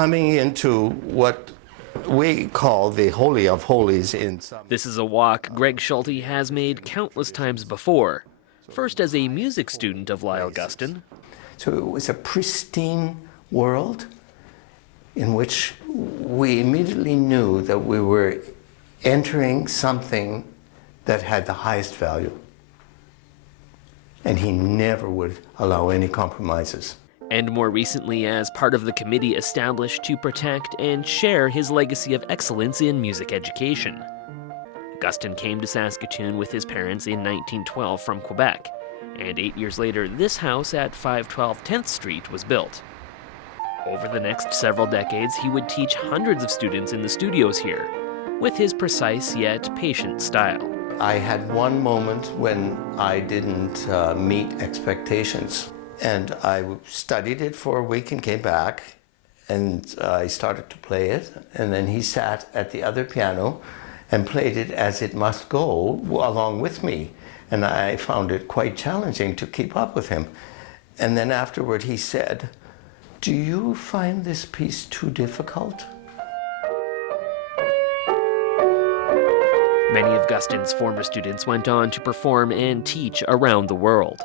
coming into what we call the Holy of Holies in some... This is a walk Greg Schulte has made countless times before. First as a music student of Lyle Gustin. So it was a pristine world in which we immediately knew that we were entering something that had the highest value. And he never would allow any compromises. And more recently as part of the committee established to protect and share his legacy of excellence in music education. Gustin came to Saskatoon with his parents in 1912 from Quebec, and 8 years later this house at 512 10th Street was built. Over the next several decades he would teach hundreds of students in the studios here, with his precise yet patient style. I had one moment when I didn't meet expectations. And I studied it for a week and came back, and I started to play it. And then he sat at the other piano and played it as it must go along with me. And I found it quite challenging to keep up with him. And then afterward he said, "Do you find this piece too difficult?" Many of Gustin's former students went on to perform and teach around the world.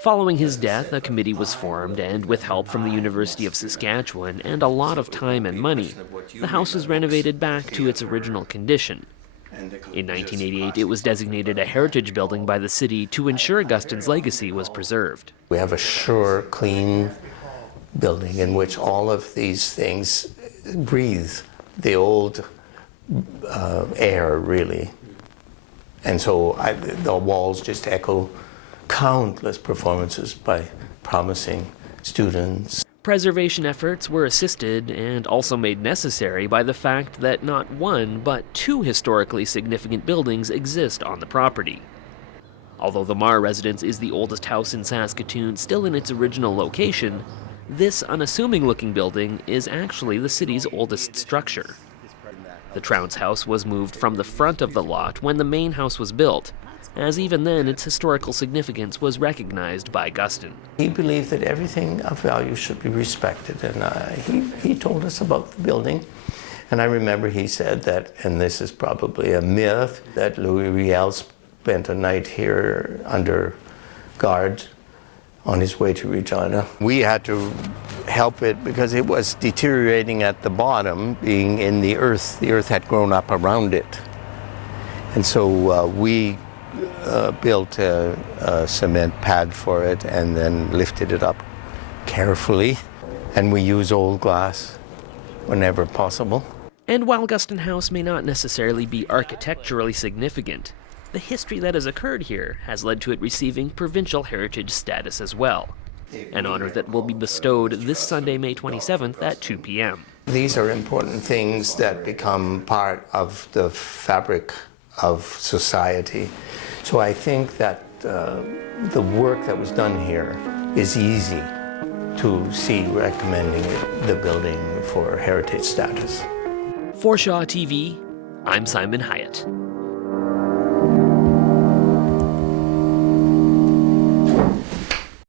Following his death, a committee was formed, and with help from the University of Saskatchewan and a lot of time and money, the house was renovated back to its original condition. In 1988, it was designated a heritage building by the city to ensure Gustin's legacy was preserved. We have a sure, clean building in which all of these things breathe the old air, really. And so the walls just echo countless performances by promising students. Preservation efforts were assisted and also made necessary by the fact that not one, but two historically significant buildings exist on the property. Although the Marr residence is the oldest house in Saskatoon still in its original location, this unassuming-looking building is actually the city's oldest structure. The Trounce house was moved from the front of the lot when the main house was built, as even then its historical significance was recognized by Gustin. He believed that everything of value should be respected, and he told us about the building. And I remember he said that, and this is probably a myth, that Louis Riel spent a night here under guard on his way to Regina. We had to help it because it was deteriorating at the bottom, being in the earth. The earth had grown up around it. And so we built a cement pad for it and then lifted it up carefully. And we use old glass whenever possible. And while Gustin House may not necessarily be architecturally significant, the history that has occurred here has led to it receiving provincial heritage status as well, an honor that will be bestowed this Sunday, May 27th at 2 p.m. These are important things that become part of the fabric of society. So I think that the work that was done here is easy to see recommending the building for heritage status. For Shaw TV, I'm Simon Hyatt.